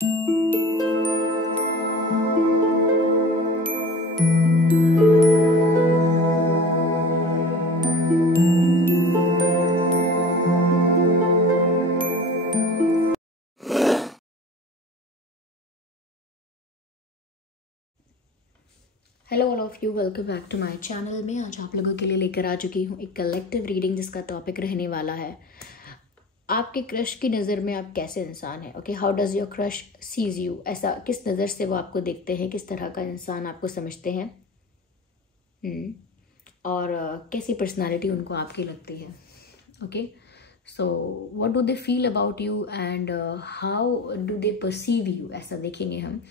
Hello all of you, welcome back to my channel. मैं आज आप लोगों के लिए लेकर आ चुकी हूँ एक कलेक्टिव रीडिंग जिसका टॉपिक रहने वाला है आपके क्रश की नज़र में आप कैसे इंसान हैं। Okay, how does your crush sees you, ऐसा किस नज़र से वो आपको देखते हैं, किस तरह का इंसान आपको समझते हैं, और कैसी पर्सनालिटी उनको आपकी लगती है। Okay, so what do they feel about you and how do they perceive you, ऐसा देखेंगे हम।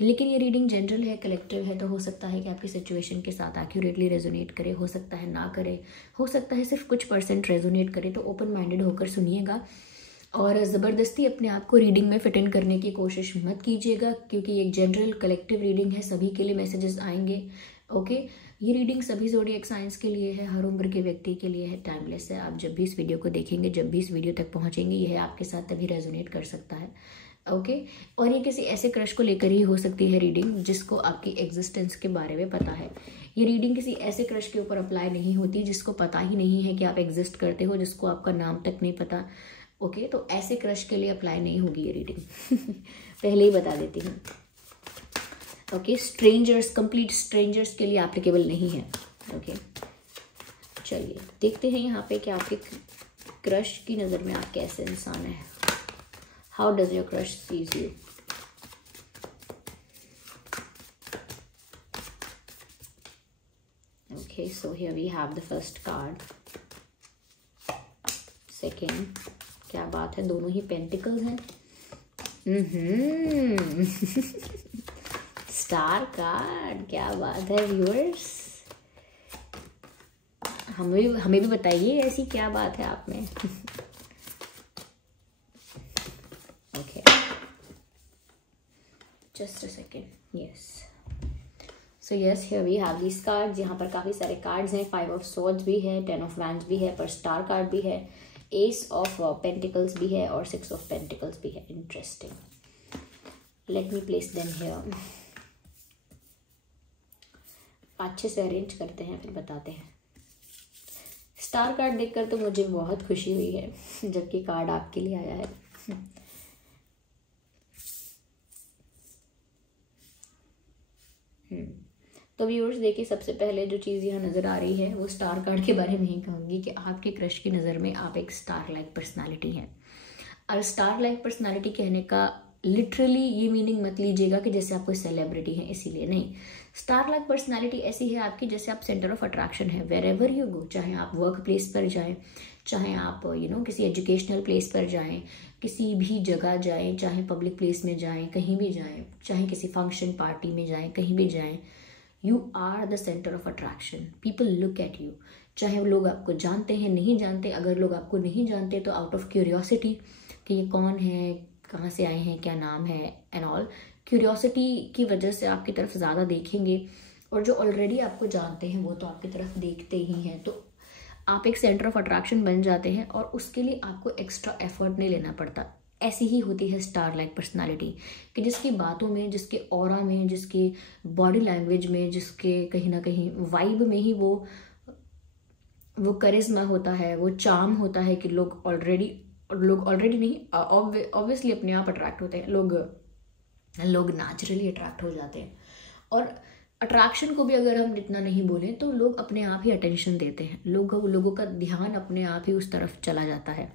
लेकिन ये रीडिंग जनरल है, कलेक्टिव है, तो हो सकता है कि आपकी सिचुएशन के साथ एक्यूरेटली रेजोनेट करे, हो सकता है ना करे, हो सकता है सिर्फ कुछ % रेजोनेट करे। तो ओपन माइंडेड होकर सुनिएगा और ज़बरदस्ती अपने आप को रीडिंग में फिट इन करने की कोशिश मत कीजिएगा, क्योंकि एक जनरल कलेक्टिव रीडिंग है, सभी के लिए मैसेजेस आएंगे। ओके, ये रीडिंग सभी ज़ोडिएक साइंस के लिए है, हर उम्र के व्यक्ति के लिए है, टाइमलेस है। आप जब भी इस वीडियो को देखेंगे, जब भी इस वीडियो तक पहुँचेंगे, यह आपके साथ तभी रेजोनेट कर सकता है। ओके, और ये किसी ऐसे क्रश को लेकर ही हो सकती है रीडिंग जिसको आपकी एग्जिस्टेंस के बारे में पता है। ये रीडिंग किसी ऐसे क्रश के ऊपर अप्लाई नहीं होती जिसको पता ही नहीं है कि आप एग्जिस्ट करते हो, जिसको आपका नाम तक नहीं पता। ओके, तो ऐसे क्रश के लिए अप्लाई नहीं होगी ये रीडिंग पहले ही बता देती हूँ। ओके, स्ट्रेंजर्स, कंप्लीट स्ट्रेंजर्स के लिए एप्लीकेबल नहीं है। ओके, चलिए देखते हैं यहाँ पे कि आपके क्रश की नज़र में आप कैसे इंसान हैं। How does your crush sees you? Okay, so here we have the first card. Second, क्या बात है, दोनों ही पेंटिकल्स हैं। स्टार कार्ड, क्या बात है व्यूअर्स। हमें भी बताइए ऐसी क्या बात है आप में। Just a second. Yes. So yes, here we have these cards. यहाँ पर काफ़ी सारे कार्ड्स हैं। 5 of Swords भी है, 10 of Wands भी है, पर स्टार कार्ड भी है, Ace of Pentacles भी है और 6 of Pentacles भी है। Interesting. Let me place them here. अच्छे से अरेंज करते हैं, फिर बताते हैं। स्टार कार्ड देखकर तो मुझे बहुत खुशी हुई है जबकि कार्ड आपके लिए आया है। तो व्यूअर्स देखिए, सबसे पहले जो चीज़ यहाँ नज़र आ रही है वो स्टार कार्ड के बारे में ही कहूँगी कि आपके क्रश की नज़र में आप एक स्टार लाइक पर्सनालिटी हैं। और स्टार लाइक पर्सनालिटी कहने का लिटरली ये मीनिंग मत लीजिएगा कि जैसे आप कोई सेलिब्रिटी हैं इसीलिए, नहीं। स्टार लाइक पर्सनालिटी ऐसी है आपकी जैसे आप सेंटर ऑफ अट्रैक्शन है वेर एवर यू गो। चाहे आप वर्क प्लेस पर जाएँ, चाहे आप किसी एजुकेशनल प्लेस पर जाएँ, किसी भी जगह जाएँ, चाहे पब्लिक प्लेस में जाएँ, कहीं भी जाएँ, चाहे किसी फंक्शन पार्टी में जाएँ, कहीं भी जाएँ, you are the centre of attraction. People look at you. चाहे वो लोग आपको जानते हैं, नहीं जानते। अगर लोग आपको नहीं जानते तो आउट ऑफ क्यूरियोसिटी कि ये कौन है, कहाँ से आए हैं, क्या नाम है एंड ऑल, क्यूरियोसिटी की वजह से आपकी तरफ ज़्यादा देखेंगे। और जो ऑलरेडी आपको जानते हैं वो तो आपकी तरफ देखते ही हैं। तो आप एक सेंटर ऑफ अट्रैक्शन बन जाते हैं और उसके लिए आपको एक्स्ट्रा एफर्ट नहीं लेना पड़ता। ऐसी ही होती है स्टार लाइक पर्सनालिटी कि जिसकी बातों में, जिसके ऑरा में, जिसके बॉडी लैंग्वेज में, जिसके कहीं ना कहीं वाइब में ही वो करिश्मा होता है, वो चार्म होता है कि लोग ऑलरेडी नहीं, ऑब्वियसली अपने आप अट्रैक्ट होते हैं। लोग नेचुरली अट्रैक्ट हो जाते हैं। और अट्रैक्शन को भी अगर हम इतना नहीं बोलें तो लोग अपने आप ही अटेंशन देते हैं। लोगों का ध्यान अपने आप ही उस तरफ चला जाता है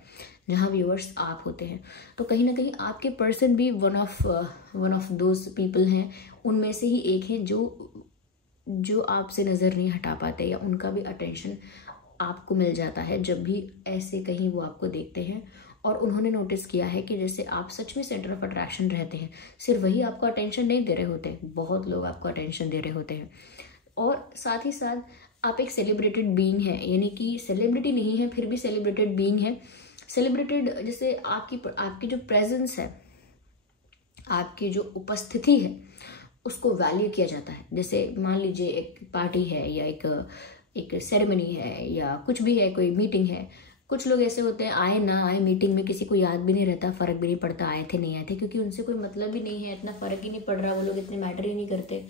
जहाँ व्यूअर्स आप होते हैं। तो कहीं ना कहीं आपके पर्सन भी वन ऑफ दोज पीपल हैं, उनमें से ही एक हैं जो आपसे नज़र नहीं हटा पाते, या उनका भी अटेंशन आपको मिल जाता है जब भी ऐसे कहीं वो आपको देखते हैं। और उन्होंने नोटिस किया है कि जैसे आप सच में सेंटर ऑफ अट्रैक्शन रहते हैं, सिर्फ वही आपको अटेंशन नहीं दे रहे होते, बहुत लोग आपको अटेंशन दे रहे होते हैं। और साथ ही साथ आप एक सेलिब्रेटेड बीइंग है, यानी कि सेलिब्रिटी नहीं है फिर भी सेलिब्रेटेड बीइंग है। सेलिब्रेटेड जैसे आपकी जो प्रेजेंस है, आपकी जो उपस्थिति है, उसको वैल्यू किया जाता है। जैसे मान लीजिए एक पार्टी है या एक सेरेमनी है या कुछ भी है, कोई मीटिंग है, कुछ लोग ऐसे होते हैं, आए ना आए मीटिंग में किसी को याद भी नहीं रहता, फर्क भी नहीं पड़ता आए थे नहीं आए थे, क्योंकि उनसे कोई मतलब ही नहीं है, इतना फर्क ही नहीं पड़ रहा, वो लोग इतने मैटर ही नहीं करते।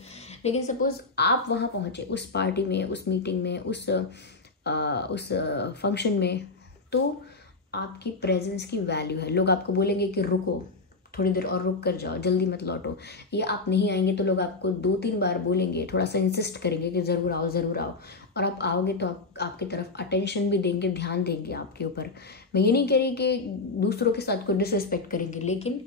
लेकिन सपोज आप वहाँ पहुँचे उस पार्टी में, उस मीटिंग में, उस फंक्शन में, तो आपकी प्रेजेंस की वैल्यू है। लोग आपको बोलेंगे कि रुको थोड़ी देर और रुक कर जाओ, जल्दी मत लौटो, या आप नहीं आएंगे तो लोग आपको 2-3 बार बोलेंगे, थोड़ा सा इंसिस्ट करेंगे कि ज़रूर आओ ज़रूर आओ, और आप आओगे तो आपकी तरफ अटेंशन भी देंगे, ध्यान देंगे आपके ऊपर। मैं ये नहीं कह रही कि दूसरों के साथ कोई डिसरिस्पेक्ट करेंगे, लेकिन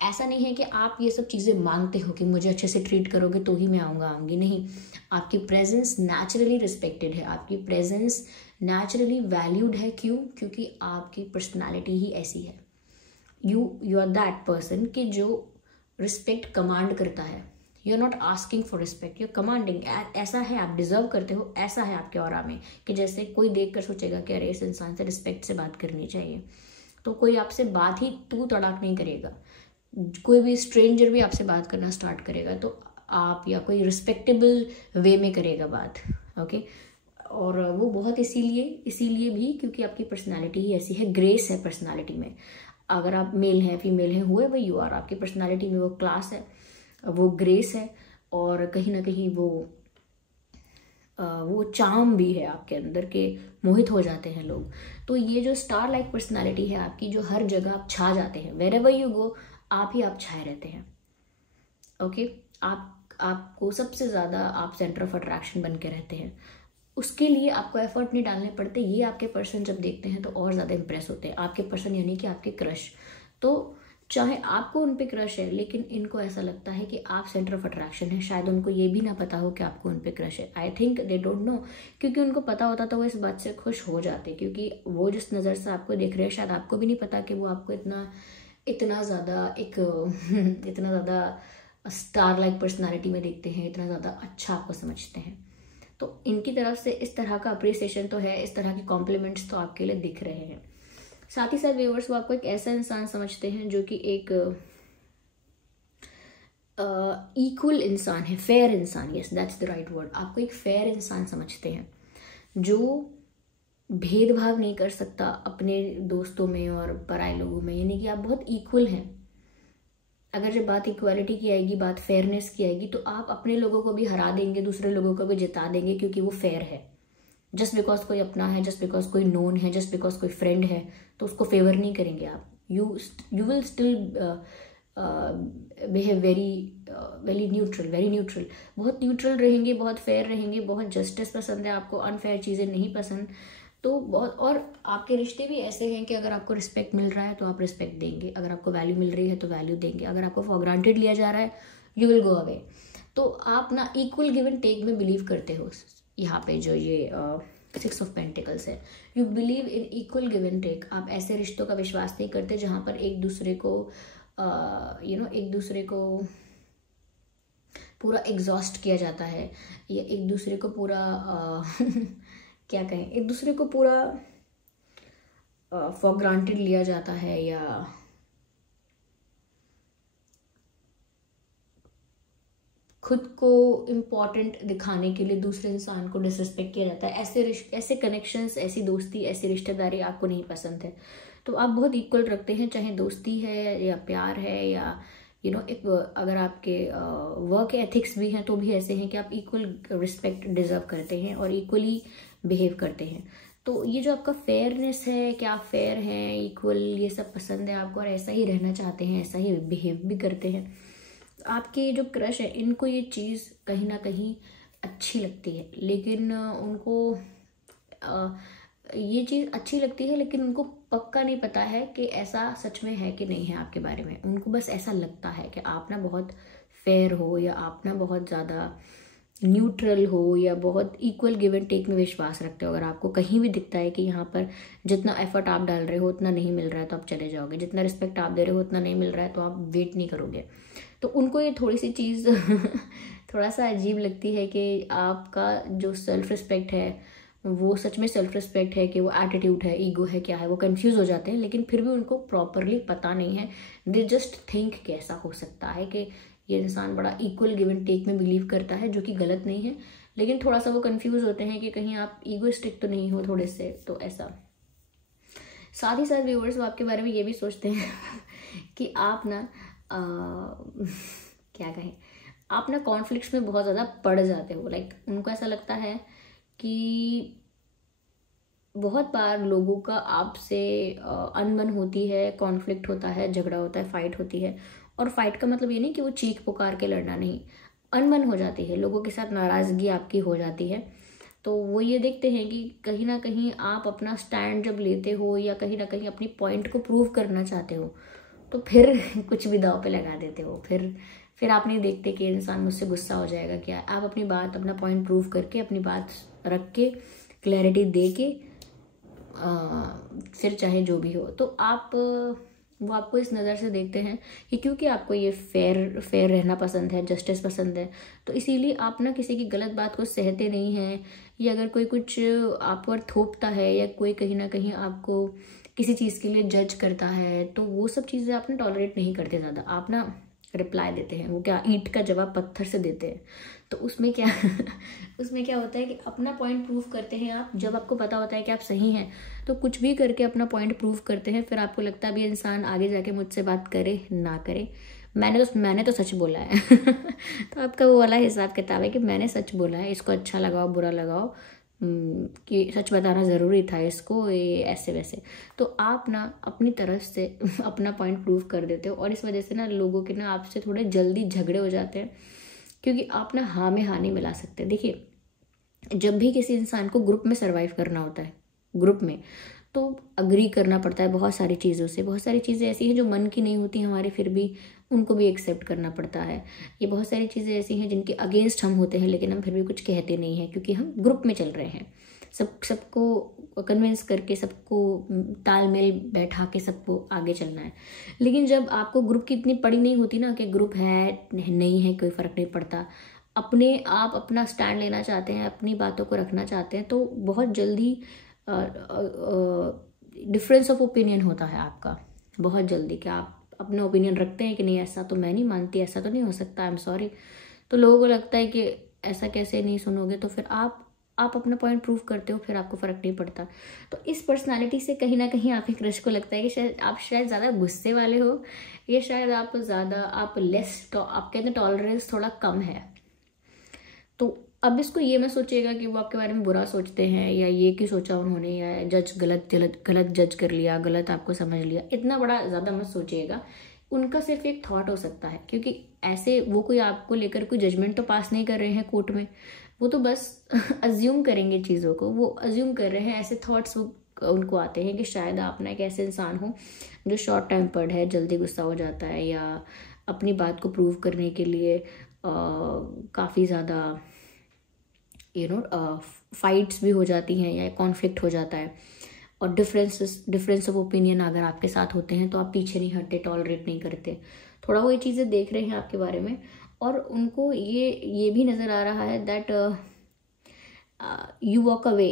ऐसा नहीं है कि आप ये सब चीज़ें मांगते हो कि मुझे अच्छे से ट्रीट करोगे तो ही मैं आऊँगी, नहीं। आपकी प्रेजेंस नेचुरली रिस्पेक्टेड है, आपकी प्रेजेंस नेचुरली वैल्यूड है। क्यों? क्योंकि आपकी पर्सनालिटी ही ऐसी है। यू आर दैट पर्सन कि जो रिस्पेक्ट कमांड करता है। You are not asking for respect, you are commanding. ऐसा है, आप डिजर्व करते हो, ऐसा है आपके ऑरा में कि जैसे कोई देख कर सोचेगा कि अरे इस इंसान से रिस्पेक्ट से बात करनी चाहिए, तो कोई आपसे बात ही तू तड़ाक नहीं करेगा। कोई भी स्ट्रेंजर भी आपसे बात करना स्टार्ट करेगा तो आप, या कोई रिस्पेक्टेबल वे में करेगा बात, ओके। और वो बहुत इसीलिए भी क्योंकि आपकी पर्सनालिटी ही ऐसी है, ग्रेस है पर्सनालिटी में। अगर आप मेल हैं फीमेल हैं, हुए वही यू आर, आपकी पर्सनालिटी में वो क्लास है, वो ग्रेस है, और कहीं ना कहीं वो चार्म भी है आपके अंदर के, मोहित हो जाते हैं लोग। तो ये जो स्टार लाइक पर्सनालिटी है आपकी, जो हर जगह आप छा जाते हैं, वेर एवर यू गो आप ही आप छाए रहते हैं, ओके। आपको सबसे ज़्यादा आप सेंटर ऑफ अट्रैक्शन बन के रहते हैं। उसके लिए आपको एफर्ट नहीं डालने पड़ते। ये आपके पर्सन जब देखते हैं तो और ज़्यादा इंप्रेस होते हैं। आपके पर्सन यानी कि आपके क्रश, तो चाहे आपको उन पे क्रश है, लेकिन इनको ऐसा लगता है कि आप सेंटर ऑफ अट्रैक्शन है। शायद उनको ये भी ना पता हो कि आपको उन पे क्रश है। I think they don't know, क्योंकि उनको पता होता तो वो इस बात से खुश हो जाते, क्योंकि वो जिस नज़र से आपको देख रहे हैं शायद आपको भी नहीं पता कि वो आपको इतना ज़्यादा इतना ज़्यादा स्टार लाइक पर्सनालिटी में देखते हैं, इतना ज़्यादा अच्छा आपको समझते हैं। तो इनकी तरफ से इस तरह का अप्रिसिएशन तो है, इस तरह के कॉम्प्लीमेंट्स तो आपके लिए दिख रहे हैं। साथ ही साथ व्यूअर्स, वो आपको एक ऐसा इंसान समझते हैं जो कि एक इक्वल इंसान है, फेयर इंसान, yes that's the right word. आपको एक फेयर इंसान समझते हैं जो भेदभाव नहीं कर सकता अपने दोस्तों में और पराये लोगों में, यानी कि आप बहुत इक्वल हैं। अगर जब बात इक्वालिटी की आएगी, बात फेयरनेस की आएगी, तो आप अपने लोगों को भी हरा देंगे, दूसरे लोगों को भी जिता देंगे, क्योंकि वो फेयर है। जस्ट बिकॉज कोई अपना है, जस्ट बिकॉज कोई नोन है, जस्ट बिकॉज कोई फ्रेंड है, तो उसको फेवर नहीं करेंगे आप। You will still behave very neutral, बहुत न्यूट्रल रहेंगे, बहुत फेयर रहेंगे, बहुत जस्टिस पसंद है आपको, अनफेयर चीज़ें नहीं पसंद। तो बहुत, और आपके रिश्ते भी ऐसे हैं कि अगर आपको रिस्पेक्ट मिल रहा है तो आप रिस्पेक्ट देंगे, अगर आपको वैल्यू मिल रही है तो वैल्यू देंगे, अगर आपको फॉर ग्रांटेड लिया जा रहा है यू विल गो अवे। तो आप ना इक्वल गिव एंड टेक में बिलीव करते हो। यहाँ पे जो ये 6 ऑफ पेंटिकल्स है, you believe in equal give and take. आप ऐसे रिश्तों का विश्वास नहीं करते जहाँ पर एक दूसरे को एक दूसरे को पूरा एग्जॉस्ट किया जाता है, या एक दूसरे को पूरा क्या कहें, एक दूसरे को पूरा फॉर ग्रांटेड लिया जाता है, या खुद को इम्पॉर्टेंट दिखाने के लिए दूसरे इंसान को डिसरिस्पेक्ट किया जाता है। ऐसे कनेक्शंस, ऐसी दोस्ती, ऐसी रिश्तेदारी आपको नहीं पसंद है। तो आप बहुत इक्वल रखते हैं, चाहे दोस्ती है या प्यार है, या एक अगर आपके वर्क एथिक्स भी हैं तो भी ऐसे हैं कि आप इक्वल रिस्पेक्ट डिजर्व करते हैं और इक्वली बिहेव करते हैं। तो ये जो आपका फेयरनेस है, कि आप फेयर हैं, इक्वल, ये सब पसंद है आपको, और ऐसा ही रहना चाहते हैं, ऐसा ही बिहेव भी करते हैं। आपके जो क्रश है, इनको ये चीज़ कहीं ना कहीं अच्छी लगती है, लेकिन उनको ये चीज़ अच्छी लगती है, लेकिन उनको पक्का नहीं पता है कि ऐसा सच में है कि नहीं है आपके बारे में। उनको बस ऐसा लगता है कि आप ना बहुत फेयर हो, या आप ना बहुत ज़्यादा न्यूट्रल हो, या बहुत इक्वल गिव एंड टेक में विश्वास रखते हो। अगर आपको कहीं भी दिखता है कि यहाँ पर जितना एफर्ट आप डाल रहे हो उतना नहीं मिल रहा है तो आप चले जाओगे, जितना रिस्पेक्ट आप दे रहे हो उतना नहीं मिल रहा है तो आप वेट नहीं करोगे। तो उनको ये थोड़ी सी चीज़ थोड़ा सा अजीब लगती है कि आपका जो सेल्फ रिस्पेक्ट है वो सच में सेल्फ रिस्पेक्ट है कि वो एटीट्यूड है, ईगो है, क्या है, वो कंफ्यूज हो जाते हैं। लेकिन फिर भी उनको प्रॉपरली पता नहीं है, दे जस्ट थिंक कि ऐसा हो सकता है कि ये इंसान बड़ा इक्वल गिव एंड टेक में बिलीव करता है, जो कि गलत नहीं है। लेकिन थोड़ा सा वो कंफ्यूज होते हैं कि कहीं आप ईगोइस्टिक तो नहीं हो थोड़े से, तो ऐसा। साथ ही साथ व्यूअर्स वो आपके बारे में ये भी सोचते हैं कि आप ना क्या कहें, आप ना कॉन्फ्लिक्ट्स में बहुत ज़्यादा पड़ जाते हो। लाइक उनको ऐसा लगता है कि बहुत बार लोगों का आपसे अनबन होती है, कॉन्फ्लिक्ट होता है, झगड़ा होता है, फाइट होती है। और फाइट का मतलब ये नहीं कि वो चीख पुकार के लड़ना, नहीं, अनबन हो जाती है, लोगों के साथ नाराज़गी आपकी हो जाती है। तो वो ये देखते हैं कि कहीं ना कहीं आप अपना स्टैंड जब लेते हो या कहीं ना कहीं अपनी पॉइंट को प्रूव करना चाहते हो, तो फिर कुछ भी दाव पे लगा देते हो। फिर आप नहीं देखते कि इंसान मुझसे गुस्सा हो जाएगा क्या। आप अपनी बात, अपना पॉइंट प्रूव करके, अपनी बात रख के, क्लैरिटी दे के फिर चाहे जो भी हो, तो वो आपको इस नज़र से देखते हैं कि क्योंकि आपको ये फेयर रहना पसंद है, जस्टिस पसंद है, तो इसीलिए आप ना किसी की गलत बात को सहते नहीं हैं। या अगर कोई कुछ आप पर थोपता है या कोई कहीं ना कहीं आपको किसी चीज़ के लिए जज करता है, तो वो सब चीज़ें आप ना टॉलरेट नहीं करते ज़्यादा। आप ना रिप्लाई देते हैं, वो क्या ईंट का जवाब पत्थर से देते हैं। तो उसमें क्या उसमें क्या होता है कि अपना पॉइंट प्रूव करते हैं आप। जब आपको पता होता है कि आप सही हैं, तो कुछ भी करके अपना पॉइंट प्रूव करते हैं। फिर आपको लगता है भी इंसान आगे जाके मुझसे बात करे ना करे, मैंने तो सच बोला है। तो आपका वो वाला हिसाब किताब है कि मैंने सच बोला है, इसको अच्छा लगाओ बुरा लगाओ, कि सच बताना ज़रूरी था इसको, ये ऐसे वैसे। तो आप ना अपनी तरफ से अपना पॉइंट प्रूव कर देते हो, और इस वजह से ना लोगों के ना आपसे थोड़े जल्दी झगड़े हो जाते हैं, क्योंकि आप ना हाँ में हाँ नहीं मिला सकते। देखिए, जब भी किसी इंसान को ग्रुप में सर्वाइव करना होता है, ग्रुप में, तो अग्री करना पड़ता है बहुत सारी चीज़ों से। बहुत सारी चीज़ें ऐसी हैं जो मन की नहीं होती हमारे, फिर भी उनको भी एक्सेप्ट करना पड़ता है। ये बहुत सारी चीज़ें ऐसी हैं जिनके अगेंस्ट हम होते हैं, लेकिन हम फिर भी कुछ कहते नहीं हैं, क्योंकि हम ग्रुप में चल रहे हैं। सबको कन्विंस करके, सबको तालमेल बैठा के सबको आगे चलना है। लेकिन जब आपको ग्रुप की इतनी पड़ी नहीं होती ना, कि ग्रुप है नहीं है कोई फ़र्क नहीं पड़ता, अपने आप अपना स्टैंड लेना चाहते हैं, अपनी बातों को रखना चाहते हैं, तो बहुत जल्दी डिफरेंस ऑफ ओपिनियन होता है आपका बहुत जल्दी। कि आप अपना ओपिनियन रखते हैं कि नहीं, ऐसा तो मैं नहीं मानती, ऐसा तो नहीं हो सकता, आई एम सॉरी। तो लोगों को लगता है कि ऐसा कैसे नहीं सुनोगे, तो फिर आप अपना पॉइंट प्रूव करते हो, फिर आपको फ़र्क नहीं पड़ता। तो इस पर्सनालिटी से कहीं ना कहीं आपके क्रश को लगता है कि शायद ज़्यादा गुस्से वाले हो, या शायद आप आपके अंदर टॉलरेंस थोड़ा कम है। तो अब इसको ये मत सोचिएगा कि वो आपके बारे में बुरा सोचते हैं, या ये कि सोचा उन्होंने, या गलत जज कर लिया, गलत आपको समझ लिया, इतना बड़ा ज़्यादा मत सोचिएगा। उनका सिर्फ एक थॉट हो सकता है, क्योंकि ऐसे वो कोई आपको लेकर कोई जजमेंट तो पास नहीं कर रहे हैं कोर्ट में, वो तो बस अज्यूम करेंगे चीज़ों को, वो अज्यूम कर रहे हैं, ऐसे थॉट्स उनको आते हैं कि शायद आप ना एक ऐसे इंसान हो जो शॉर्ट टेम्पर्ड है, जल्दी गुस्सा हो जाता है, या अपनी बात को प्रूव करने के लिए काफ़ी ज़्यादा फाइट्स भी हो जाती हैं, या कॉन्फ्लिक्ट हो जाता है। और डिफरेंस ऑफ ओपिनियन अगर आपके साथ होते हैं, तो आप पीछे नहीं हटते, टॉलरेट नहीं करते। थोड़ा वो ये चीज़ें देख रहे हैं आपके बारे में, और उनको ये भी नज़र आ रहा है दैट यू वॉक अवे।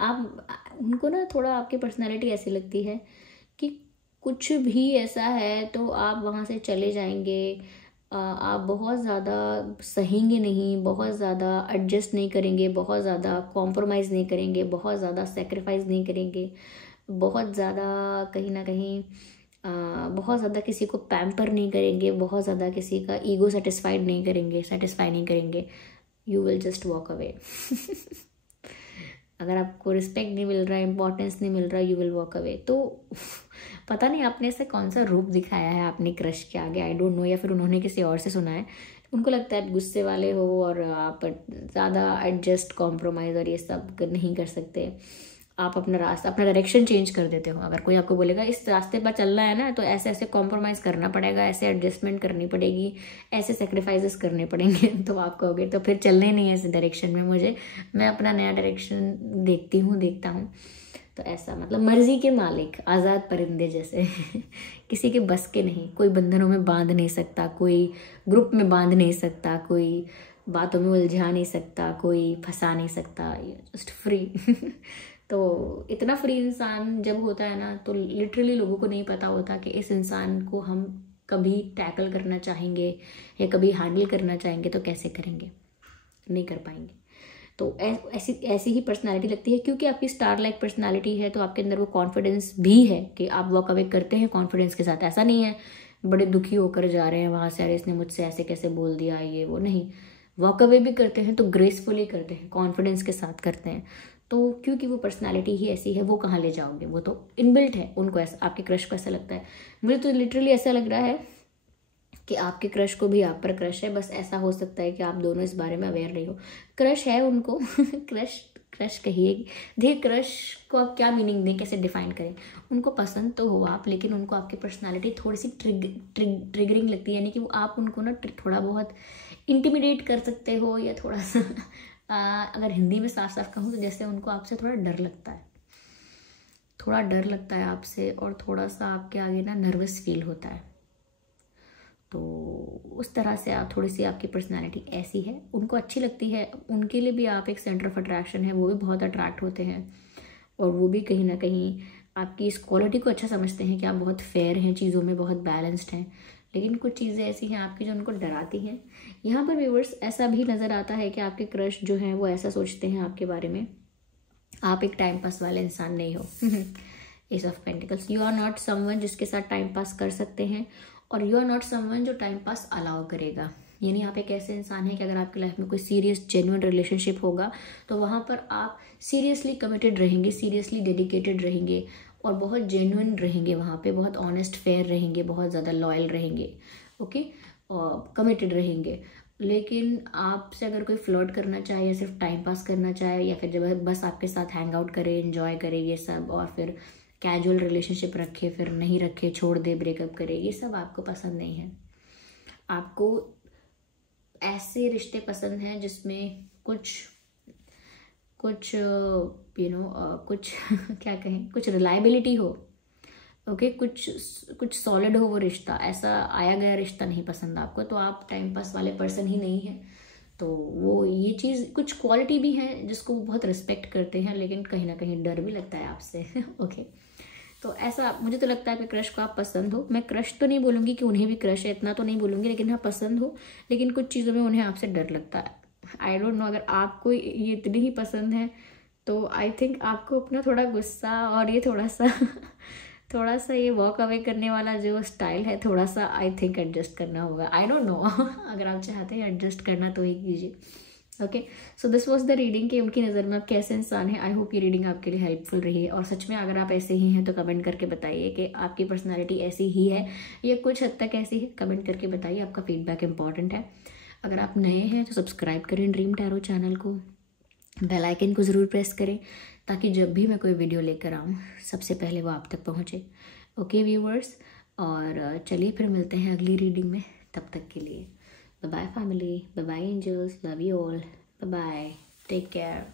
आप उनको ना थोड़ा आपकी पर्सनैलिटी ऐसी लगती है कि कुछ भी ऐसा है तो आप वहाँ से चले जाएंगे। आप बहुत ज़्यादा सहेंगे नहीं, बहुत ज़्यादा एडजस्ट नहीं करेंगे, बहुत ज़्यादा कॉम्प्रोमाइज़ नहीं करेंगे, बहुत ज़्यादा सेक्रीफाइस नहीं करेंगे, बहुत ज़्यादा कहीं ना कहीं बहुत ज़्यादा किसी को पैम्पर नहीं करेंगे, बहुत ज़्यादा किसी का ईगो सेटिस्फाई नहीं करेंगे। You will just walk away. अगर आपको रिस्पेक्ट नहीं मिल रहा है, इंपॉर्टेंस नहीं मिल रहा, यू विल वॉक अवे। तो पता नहीं आपने ऐसा कौन सा रूप दिखाया है अपने क्रश के आगे, आई डोंट नो, या फिर उन्होंने किसी और से सुना है। उनको लगता है आप गुस्से वाले हो, और आप ज़्यादा एडजस्ट, कॉम्प्रोमाइज़ और ये सब नहीं कर सकते। आप अपना रास्ता, अपना डायरेक्शन चेंज कर देते हो। अगर कोई आपको बोलेगा इस रास्ते पर चलना है ना, तो ऐसे ऐसे कॉम्प्रोमाइज़ करना पड़ेगा, ऐसे एडजस्टमेंट करनी पड़ेगी, ऐसे सेक्रीफाइसेस करने पड़ेंगे, तो आप कहोगे तो फिर चलने नहीं है इस डायरेक्शन में, मैं अपना नया डायरेक्शन देखता हूँ। तो ऐसा मतलब मर्जी के मालिक, आज़ाद परिंदे जैसे। किसी के बस के नहीं, कोई बंधनों में बांध नहीं सकता, कोई ग्रुप में बांध नहीं सकता, कोई बातों में उलझा नहीं सकता, कोई फंसा नहीं सकता, जस्ट फ्री। तो इतना फ्री इंसान जब होता है ना, तो लिटरली लोगों को नहीं पता होता कि इस इंसान को हम कभी टैकल करना चाहेंगे या कभी हैंडल करना चाहेंगे तो कैसे करेंगे, नहीं कर पाएंगे। तो ऐसी ऐसी ही पर्सनालिटी लगती है, क्योंकि आपकी स्टार लाइक पर्सनालिटी है तो आपके अंदर वो कॉन्फिडेंस भी है कि आप वॉक अवे करते हैं कॉन्फिडेंस के साथ। ऐसा नहीं है बड़े दुखी होकर जा रहे हैं वहाँ से, अरे इसने मुझसे ऐसे कैसे बोल दिया ये वो, नहीं। वॉक अवे भी करते हैं तो ग्रेसफुली करते हैं, कॉन्फिडेंस के साथ करते हैं। तो क्योंकि वो पर्सनालिटी ही ऐसी है, वो कहाँ ले जाओगे, वो तो इनबिल्ट है उनको। ऐसा आपके क्रश को ऐसा लगता है, मुझे तो लिटरली ऐसा लग रहा है कि आपके क्रश को भी आप पर क्रश है। बस ऐसा हो सकता है कि आप दोनों इस बारे में अवेयर नहीं हो। क्रश है उनको क्रश क्रश कहिए, देखिए क्रश को आप क्या मीनिंग दें, कैसे डिफाइन करें। उनको पसंद तो हो आप, लेकिन उनको आपकी पर्सनालिटी थोड़ी सी ट्रिगरिंग लगती है, यानी कि वो आप उनको ना थोड़ा बहुत इंटिमिडेट कर सकते हो, या थोड़ा सा अगर हिंदी में साफ साफ कहूँ तो जैसे उनको आपसे थोड़ा डर लगता है, थोड़ा डर लगता है आपसे, और थोड़ा सा आपके आगे ना नर्वस फील होता है। तो उस तरह से आप थोड़ी सी आपकी पर्सनालिटी ऐसी है, उनको अच्छी लगती है, उनके लिए भी आप एक सेंटर ऑफ अट्रैक्शन है, वो भी बहुत अट्रैक्ट होते हैं। और वो भी कहीं ना कहीं आपकी इस क्वालिटी को अच्छा समझते हैं कि आप बहुत फेयर हैं, चीज़ों में बहुत बैलेंस्ड हैं। लेकिन कुछ चीज़ें ऐसी हैं आपकी जो उनको डराती हैं। यहाँ पर व्यूअर्स ऐसा भी नज़र आता है कि आपके क्रश जो हैं वो ऐसा सोचते हैं आपके बारे में, आप एक टाइम पास वाले इंसान नहीं हो। Ace of pentacles, you are not someone जिसके साथ टाइम पास कर सकते हैं, और यू आर नॉट समवन जो टाइम पास अलाउ करेगा। यानी आप एक ऐसे इंसान हैं कि अगर आपकी लाइफ में कोई सीरियस जेन्युइन रिलेशनशिप होगा तो वहाँ पर आप सीरियसली कमिटेड रहेंगे, सीरियसली डेडिकेटेड रहेंगे, और बहुत जेन्युइन रहेंगे वहाँ पे, बहुत ऑनेस्ट फेयर रहेंगे, बहुत ज़्यादा लॉयल रहेंगे, ओके, और कमिटेड रहेंगे। लेकिन आपसे अगर कोई फ्लर्ट करना चाहे, या सिर्फ टाइम पास करना चाहे, या फिर जब बस आपके साथ हैंग आउट करे, एंजॉय करे ये सब, और फिर कैजुअल रिलेशनशिप रखे, फिर नहीं रखे, छोड़ दे, ब्रेकअप करे, ये सब आपको पसंद नहीं है। आपको ऐसे रिश्ते पसंद हैं जिसमें कुछ कुछ कुछ क्या कहें, कुछ रिलायबिलिटी हो, ओके, कुछ सॉलिड हो वो रिश्ता। ऐसा आया गया रिश्ता नहीं पसंद आपको, तो आप टाइम पास वाले पर्सन ही नहीं हैं। तो वो ये चीज़, कुछ क्वालिटी भी है जिसको वो बहुत रिस्पेक्ट करते हैं, लेकिन कहीं ना कहीं डर भी लगता है आपसे। ओके, तो ऐसा मुझे तो लगता है कि क्रश को आप पसंद हो। मैं क्रश तो नहीं बोलूँगी कि उन्हें भी क्रश है, इतना तो नहीं बोलूँगी, लेकिन हाँ पसंद हो, लेकिन कुछ चीज़ों में उन्हें आपसे डर लगता है। आई डोंट नो, अगर आपको ये इतनी ही पसंद है तो आई थिंक आपको अपना थोड़ा गुस्सा और ये थोड़ा सा ये वॉक अवे करने वाला जो स्टाइल है, थोड़ा सा आई थिंक एडजस्ट करना होगा। आई डोंट नो, अगर आप चाहते हैं एडजस्ट करना तो ही कीजिए। Okay, so this was the reading कि उनकी नज़र में आप कैसे इंसान है। आई होप ये रीडिंग आपके लिए हेल्पफुल रही है, और सच में अगर आप ऐसे ही हैं तो कमेंट करके बताइए कि आपकी पर्सनालिटी ऐसी ही है या कुछ हद तक ऐसी है। कमेंट करके बताइए, आपका फीडबैक इंपॉर्टेंट है। अगर आप नए हैं तो सब्सक्राइब करें ड्रीम टैरो चैनल को, बेल आइकन को ज़रूर प्रेस करें, ताकि जब भी मैं कोई वीडियो लेकर आऊँ सबसे पहले वो आप तक पहुँचे। ओके व्यूवर्स, और चलिए फिर मिलते हैं अगली रीडिंग में। तब तक के लिए bye bye family, bye bye angels, love you all, bye bye, take care.